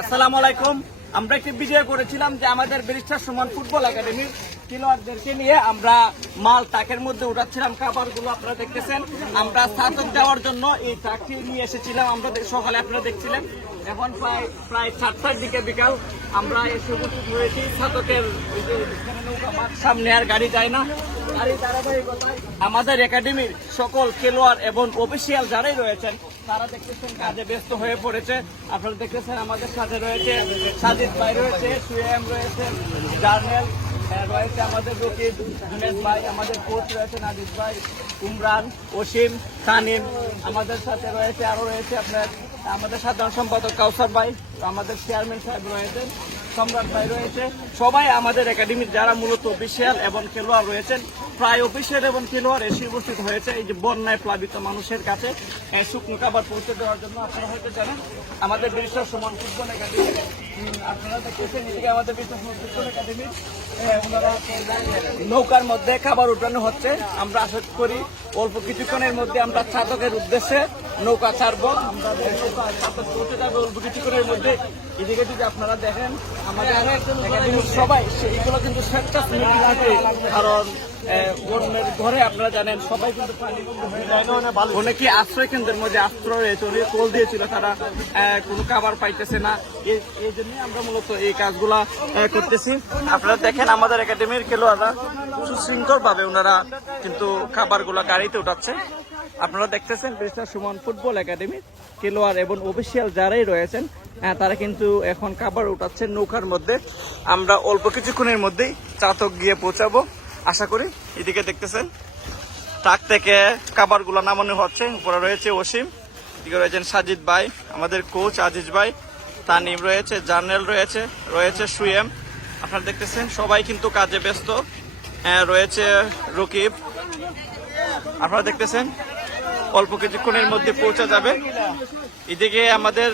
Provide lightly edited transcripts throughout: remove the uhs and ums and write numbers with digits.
আসসালামু আলাইকুম। আমরা একটি বিজয় করেছিলাম যে আমাদের ব্যারিস্টার সুমন ফুটবল একাডেমির খেলোয়াড়দেরকে নিয়ে আমরা মাল ট্রাকের মধ্যে উঠাচ্ছিলাম। খাবারগুলো আপনারা দেখতেছেন। আমরা স্নাতক দেওয়ার জন্য এই ট্রাকটি নিয়ে এসেছিলাম। আমরা সকালে আপনারা দেখছিলেন, এখন প্রায় 4টার দিকে বিকাল আমরা এসে উপস্থিত হয়েছি স্নাতকের সামনে। আর গাড়ি যায় না। আর এই ধারাবাহিকতায় আমাদের একাডেমির সকল খেলোয়াড় এবং অফিসিয়াল যারাই রয়েছেন তারা দেখতেছেন কাজে ব্যস্ত হয়ে পড়েছে। আপনারা দেখতেছেন আমাদের সাথে রয়েছে সাজিদ ভাই, রয়েছে সুয়েম, রয়েছে জার্নেল, রয়েছে আমাদের রকিব জুনেদ ভাই, আমাদের কোচ রয়েছে নাজিদ ভাই, উমরান, অসীম, তানিম, আমাদের সাথে রয়েছে আরো রয়েছে আপনার আমাদের সাধারণ সম্পাদক কাউসার ভাই, আমাদের চেয়ারম্যান সাহেব রয়েছেন, সম্রাট ভাই রয়েছে। সবাই আমাদের একাডেমির যারা মূলত অফিসিয়াল এবং খেলোয়াড় রয়েছেন, প্রায় অফিসিয়াল এবং খেলোয়াড় এসে উপস্থিত হয়েছে এই যে বন্যায় প্লাবিত মানুষের কাছে শুকনো খাবার পৌঁছে দেওয়ার জন্য। আপনারা হয়তো জানেন আমাদের ব্যারিস্টার সুমন ফুটবল একাডেমি, আপনারা দেখতেছেন এদিকে আমাদের ব্যারিস্টার সুমন ফুটবল একাডেমির নৌকার মধ্যে খাবার উঠানো হচ্ছে। আমরা আশা করি অল্প কিছুক্ষণের মধ্যে আমরা ছাতকের উদ্দেশ্যে নৌকা ছাড়বো। আমাদের ছাতক পৌঁছে যাবে অল্প কিছুক্ষণের মধ্যে। এদিকে যদি আপনারা দেখেন আমাদের একাডেমির সবাই সেইগুলো কিন্তু স্বেচ্ছাসেবী, কারণ বন্যের ঘরে আপনারা জানেন সবাই কিন্তু অনেকে আশ্রয় কেন্দ্রের মধ্যে আশ্রয় রয়েছে, অনেকে কল দিয়েছিল, তারা কোনো খাবার পাইতেছে না। এই জন্য আমরা মূলত এই কাজগুলা করতেছি। আপনারা দেখেন আমাদের একাডেমির খেলোয়াড়রা সুশৃঙ্খল ভাবে ওনারা কিন্তু খাবারগুলা গাড়িতে উঠাচ্ছে। আপনারা দেখতেছেন ব্যারিস্টার সুমন ফুটবল একাডেমির খেলোয়াড় এবং অফিসিয়াল যারাই রয়েছেন তারা কিন্তু এখন খাবার উঠাচ্ছেন নৌকার মধ্যে। আমরা অল্প কিছুক্ষণের মধ্যেই চাতক গিয়ে পৌঁছাবো আশা করি। এদিকে দেখতেছেন ট্রাক থেকে খাবারগুলো নামানো হচ্ছে। উপরে রয়েছে অসীম, এদিকে রয়েছেন সাজিদ ভাই, আমাদের কোচ আজিজ ভাই, তানিম রয়েছে, জার্নেল রয়েছে, রয়েছে সুয়েম। আপনারা দেখতেছেন সবাই কিন্তু কাজে ব্যস্ত, রয়েছে রকিব। আপনারা দেখতেছেন অল্প কিছুক্ষণের মধ্যে পৌঁছা যাবে। এদিকে আমাদের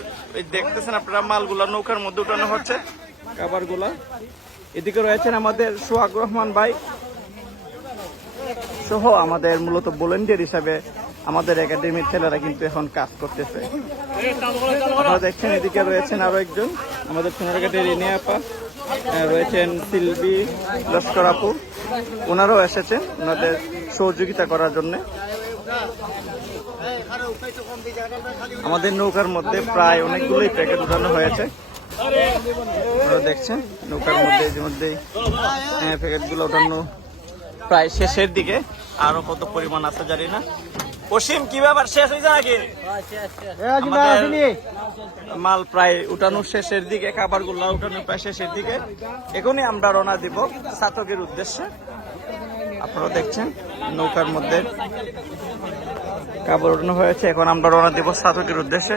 দেখতেছেন আপনারা মালগুলা নৌকার মধ্যে উঠানো হচ্ছে খাবারগুলা। এদিকে রয়েছেন আমাদের সোহাগ রহমান ভাই সহ আমাদের মূলত ভলেন্টিয়ার হিসাবে আমাদের একাডেমির ছেলেরা কিন্তু এখন কাজ করতেছে। আপনারা দেখছেন এদিকে রয়েছেন আরো একজন আমাদের সোনারঘাটের রিনিয়া আপা, রয়েছেন শিল্পী লস্কর আপু, ওনারাও এসেছেন ওনাদের সহযোগিতা করার জন্য। আমাদের নৌকার মধ্যে প্রায় অনেকগুলোই প্যাকেট উঠানো হয়েছে। আপনারা দেখছেন নৌকার মধ্যে ইতিমধ্যেই প্যাকেটগুলো উঠানো প্রায় শেষের দিকে, আরো কত পরিমাণ আছে জানি না। অসীম কি ব্যাপার, শেষ হয়ে যায় নাকি? মাল প্রায় উঠানো শেষের দিকে, খাবারগুলো উঠানো প্রায় শেষের দিকে। এখনই আমরা রওনা দিব ছাতকের উদ্দেশ্যে। আপনারা দেখছেন নৌকার মধ্যে খাবার উঠানো হয়েছে, এখন আমরা রওনা দিব ছাতকের উদ্দেশ্যে।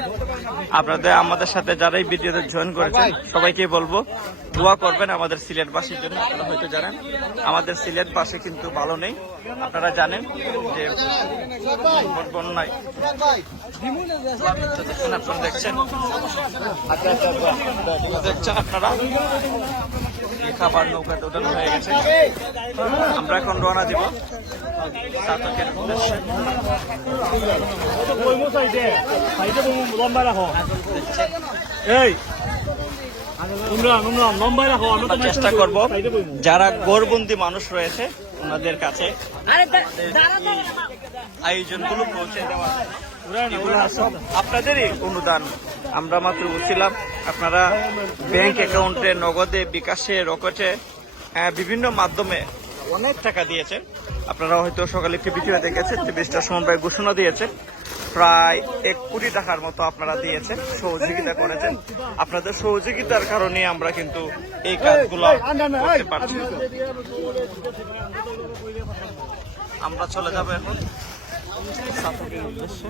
আপনাদের আমাদের সাথে যারা এই ভিডিওতে জয়েন করেছেন সবাইকে বলবো দোয়া করবেন আমাদের সিলেটবাসীর জন্য। আপনারা হয়তো জানেন আমাদের সিলেটবাসী কিন্তু ভালো নেই। আপনারা জানেন যে বন্যায় আপনারা দেখছেন আপনারা খাবার নৌকাতে উঠানো হয়ে গেছে। আমরা এখন রওনা দিব ছাতকের উদ্দেশ্যে। চেষ্টা করব যারা ঘরবন্দি মানুষ রয়েছে ওনাদের কাছে আয়োজনগুলো পৌঁছে দেওয়া। এগুলো সব আপনাদেরই অনুদান। আমরা মাত্র বলছিলাম আপনারা ব্যাংক অ্যাকাউন্টে, নগদে, বিকাশে, রকেটে, বিভিন্ন মাধ্যমে অনেক টাকা দিয়েছেন। আপনারা হয়তো সকালে একটি ভিডিও দেখেছেন যে ব্যারিস্টার সুমন ভাই ঘোষণা দিয়েছেন প্রায় 1 কোটি টাকার মতো আপনারা দিয়েছেন, সহযোগিতা করেছেন। আপনাদের সহযোগিতার কারণে আমরা কিন্তু এই কাজগুলো করতে পারছি। আমরা চলে যাবো এখন ছাতকের উদ্দেশ্যে।